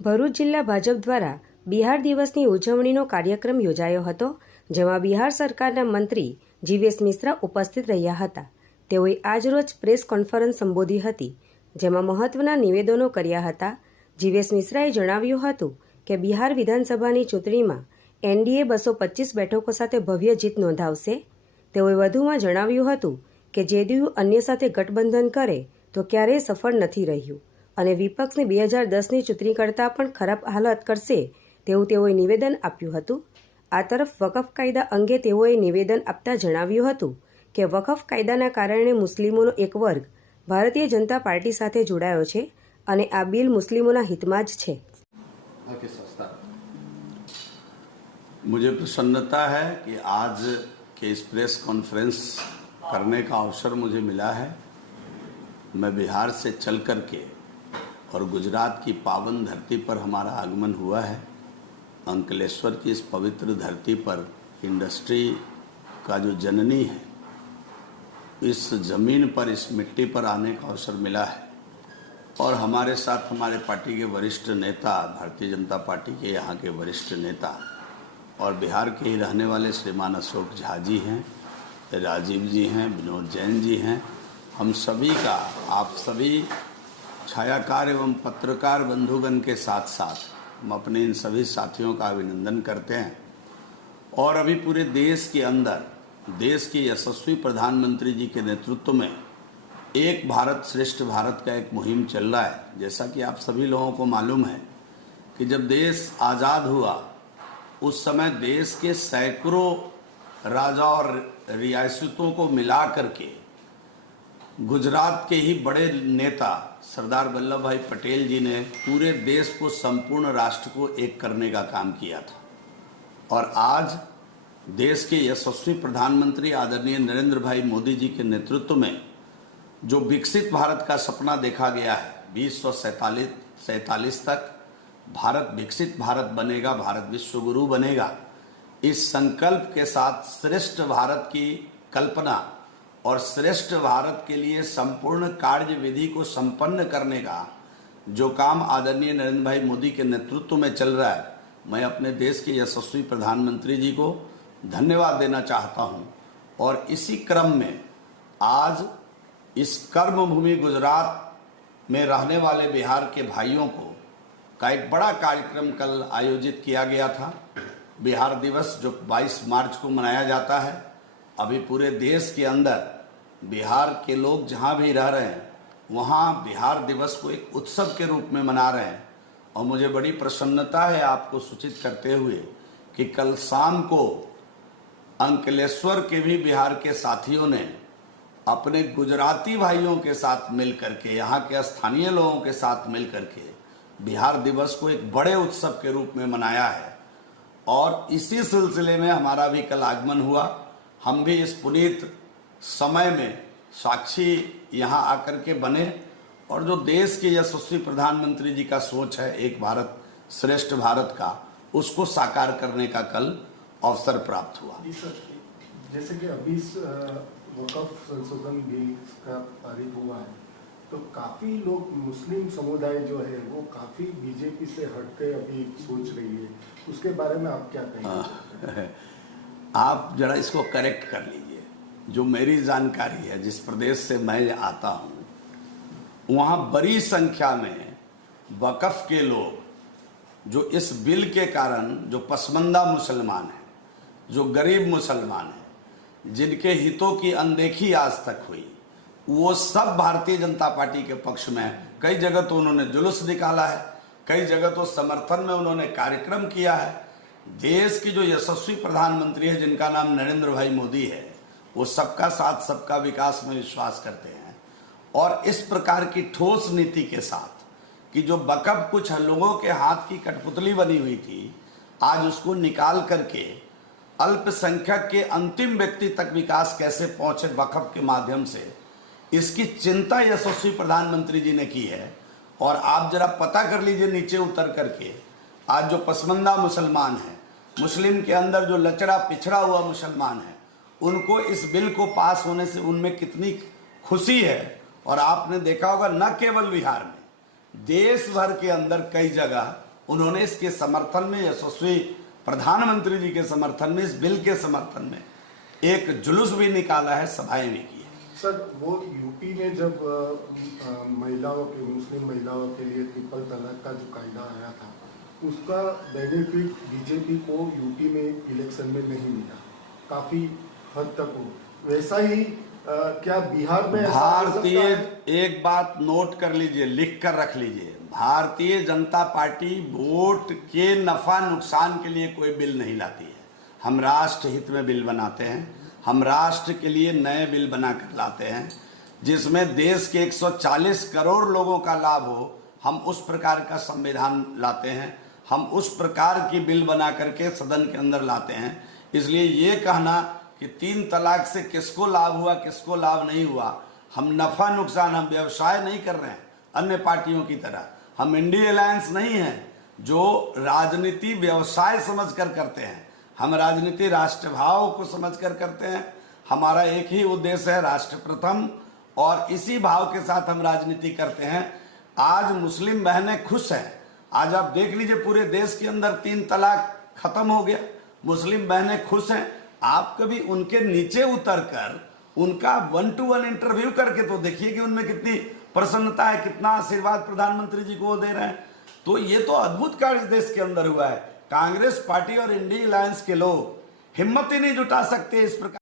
ભરૂચ જિલ્લા ભાજપ દ્વારા બિહાર દિવસની ઉજવણીનો કાર્યક્રમ યોજાયો હતો, જેમાં બિહાર સરકારના મંત્રી જીવેશ મિશ્રા ઉપસ્થિત રહ્યા હતા. તેઓએ આજરોજ પ્રેસ કોન્ફરન્સ સંબોધી હતી, જેમાં મહત્વના નિવેદનો કર્યા હતા. જીવેશ મિશ્રાએ જણાવ્યું હતું કે બિહાર વિધાનસભાની ચૂંટણીમાં એનડીએ 225 બેઠકો સાથે ભવ્ય જીત નોંધાવશે. તેઓએ વધુમાં જણાવ્યું હતું કે જેડીયુ અન્ય સાથે ગઠબંધન કરે તો ક્યારેય સફળ નથી રહ્યું અને વિપક્ષને 2010ની ચૂંટણી કરતાં પણ ખરાબ હાલત કરશે તેવું તેઓએ નિવેદન આપ્યું હતું. આ તરફ વકફ કાયદા અંગે તેઓએ નિવેદન આપતા જણાવ્યું હતું કે વકફ કાયદાના કારણે મુસ્લિમોનો એક વર્ગ ભારતીય જનતા પાર્ટી સાથે જોડાયો છે અને આ બિલ મુસ્લિમોના હિતમાં જ છે. मुझे प्रसन्नता है कि आज के इस प्रेस कॉन्फ्रेंस करने का अवसर मुझे मिला है. मैं बिहार से चल कर के और गुजरात की पावन धरती पर हमारा आगमन हुआ है. अंकलेश्वर की इस पवित्र धरती पर इंडस्ट्री का जो जननी है, इस ज़मीन पर, इस मिट्टी पर आने का अवसर मिला है. और हमारे साथ हमारे पार्टी के वरिष्ठ नेता, भारतीय जनता पार्टी के यहाँ के वरिष्ठ नेता और बिहार के ही रहने वाले श्रीमान अशोक झा जी हैं, राजीव जी हैं, विनोद जैन जी हैं. हम सभी का, आप सभी छायाकार एवं पत्रकार बंधुगण के साथ साथ हम अपने इन सभी साथियों का अभिनंदन करते हैं. और अभी पूरे देश के अंदर देश के यशस्वी प्रधानमंत्री जी के नेतृत्व में एक भारत श्रेष्ठ भारत का एक मुहिम चल रहा है. जैसा कि आप सभी लोगों को मालूम है कि जब देश आज़ाद हुआ उस समय देश के सैकड़ों राजा और रियासतों को मिला करके गुजरात के ही बड़े नेता सरदार वल्लभ भाई पटेल जी ने पूरे देश को, संपूर्ण राष्ट्र को एक करने का काम किया था. और आज देश के यशस्वी प्रधानमंत्री आदरणीय नरेंद्र भाई मोदी जी के नेतृत्व में जो विकसित भारत का सपना देखा गया है, 2047 तक भारत विकसित भारत बनेगा, भारत विश्व गुरु बनेगा, इस संकल्प के साथ श्रेष्ठ भारत की कल्पना और श्रेष्ठ भारत के लिए संपूर्ण कार्य विधि को संपन्न करने का जो काम आदरणीय नरेंद्र भाई मोदी के नेतृत्व में चल रहा है, मैं अपने देश के यशस्वी प्रधानमंत्री जी को धन्यवाद देना चाहता हूं. और इसी क्रम में आज इस कर्म भूमि गुजरात में रहने वाले बिहार के भाइयों को का एक बड़ा कार्यक्रम कल आयोजित किया गया था. बिहार दिवस जो 22 मार्च को मनाया जाता है, अभी पूरे देश के अंदर बिहार के लोग जहाँ भी रह रहे हैं वहाँ बिहार दिवस को एक उत्सव के रूप में मना रहे हैं. और मुझे बड़ी प्रसन्नता है आपको सूचित करते हुए कि कल शाम को अंकलेश्वर के भी बिहार के साथियों ने अपने गुजराती भाइयों के साथ मिल करके, यहाँ के स्थानीय लोगों के साथ मिल करके बिहार दिवस को एक बड़े उत्सव के रूप में मनाया है. और इसी सिलसिले में हमारा भी कल आगमन हुआ. हम भी इस पुनीत समय में साक्षी यहाँ आकर के बने और जो देश के यशस्वी प्रधानमंत्री जी का सोच है एक भारत श्रेष्ठ भारत का, उसको साकार करने का कल अवसर प्राप्त हुआ. जैसे कि अभी वक़फ़ संशोधन बिल का पारित हुआ है, तो काफ़ी लोग, मुस्लिम समुदाय जो है वो काफ़ी बीजेपी से हटके अभी सोच रही है, उसके बारे में आप क्या कहेंगे? आप जरा इसको करेक्ट कर लीजिए. जो मेरी जानकारी है, जिस प्रदेश से मैं आता हूँ, वहाँ बड़ी संख्या में वक़फ़ के लोग जो इस बिल के कारण, जो पसमंदा मुसलमान हैं, जो गरीब मुसलमान हैं, जिनके हितों की अनदेखी आज तक हुई, वो सब भारतीय जनता पार्टी के पक्ष में है. कई जगह तो उन्होंने जुलूस निकाला है, कई जगह तो समर्थन में उन्होंने कार्यक्रम किया है. देश की जो यशस्वी प्रधानमंत्री है जिनका नाम नरेंद्र भाई मोदी है, वो सबका साथ सबका विकास में विश्वास करते हैं. और इस प्रकार की ठोस नीति के साथ कि जो वक़फ़ कुछ लोगों के हाथ की कठपुतली बनी हुई थी, आज उसको निकाल करके अल्पसंख्यक के अंतिम व्यक्ति तक विकास कैसे पहुंचे वक़फ़ के माध्यम से, इसकी चिंता यशस्वी प्रधानमंत्री जी ने की है. और आप जरा पता कर लीजिए नीचे उतर करके, आज जो पसमंदा मुसलमान हैं, मुस्लिम के अंदर जो लचड़ा पिछड़ा हुआ मुसलमान है, उनको इस बिल को पास होने से उनमें कितनी खुशी है. और आपने देखा होगा न केवल बिहार में, देश भर के अंदर कई जगह उन्होंने इसके समर्थन में, यशस्वी प्रधानमंत्री जी के समर्थन में, इस बिल के समर्थन में एक जुलूस भी निकाला है, सभाएं भी की है। सर, वो यूपी में जब महिलाओं के, मुस्लिम महिलाओं के लिए ट्रिपल तलाक का जो कायदा आया था, उसका बेनिफिट बीजेपी को यूपी में इलेक्शन में नहीं मिला, काफी हद तक हो। वैसा ही क्या बिहार में ऐसा हो सकता भारतीय, है? एक बात नोट कर लीजिए, लिख कर रख लीजिए, भारतीय जनता पार्टी वोट के नफा नुकसान के लिए कोई बिल नहीं लाती है। हम राष्ट्र हित में बिल बनाते हैं, हम राष्ट्र के लिए नए बिल बनाकर लाते हैं, जिसमें देश के 140 करोड़ लोगों का लाभ हो। हम उस प्रकार का संविधान लाते हैं, हम उस प्रकार की बिल बना करके सदन के अंदर लाते हैं। इसलिए ये कहना कि 3 तलाक से किसको लाभ हुआ, किसको लाभ नहीं हुआ, हम नफा नुकसान, हम व्यवसाय नहीं कर रहे हैं अन्य पार्टियों की तरह। हम इंडिया अलायंस नहीं है जो राजनीति व्यवसाय समझकर करते हैं। हम राजनीति राष्ट्रभाव को समझकर करते हैं। हमारा एक ही उद्देश्य है, राष्ट्र प्रथम, और इसी भाव के साथ हम राजनीति करते हैं। आज मुस्लिम बहनें खुश हैं। आज आप देख लीजिए, पूरे देश के अंदर 3 तलाक खत्म हो गया, मुस्लिम बहनें खुश हैं। आप कभी उनके नीचे उतरकर उनका 1-to-1 इंटरव्यू करके तो देखिए कि उनमें कितनी प्रसन्नता है, कितना आशीर्वाद प्रधानमंत्री जी को दे रहे हैं। तो ये तो अद्भुत कार्य देश के अंदर हुआ है। कांग्रेस पार्टी और इंडिया अलायंस के लोग हिम्मत ही नहीं जुटा सकते इस प्रकार।